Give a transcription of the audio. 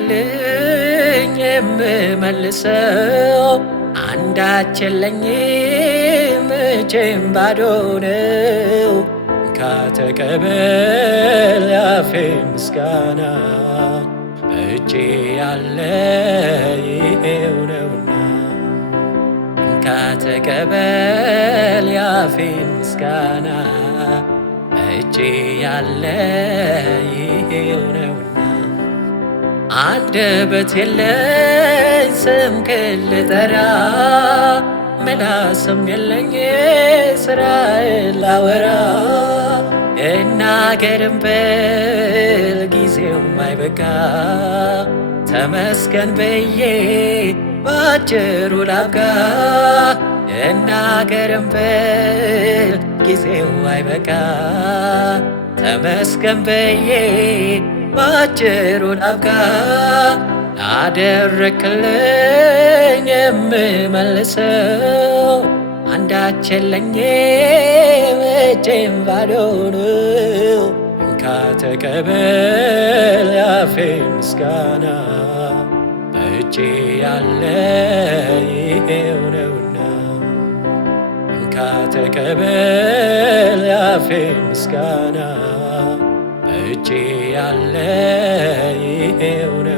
ላደረክልኝ የምመልሰው አንዳች የለኝም፣ እጄም ባዶ ነው። እንካ ተቀበል ያፌን ምስጋና፣ በእጄ ያለ ይሄው ነውና። እንካ ተቀበል ያፌን ምስጋና፣ በእጄ ያለ ይሄው ነውና። አንደበት የለኝ ስምህን ልጠራ፣ ምላስም የለኝ ስራህን ላወራ። እናገርም ብል ጊዜውም አይበቃ፣ ተመስገን ብዬ ባጭሩ ላብቃ። እናገርም ብል ጊዜው አይበቃ፣ ተመስገን ብዬ ባጭሩ ላብቃ። ላደረክልኝ የምመልሰው አንዳች የለኝም፣ እጄም ባዶ ነው። እንካ ተቀበል ያፌን ምስጋና፣ በእጄ ያለ ይሄው ነውና። እንካ ተቀበል ያፌን ምስጋና፣ በእጄ ያለ ይሄው ነው።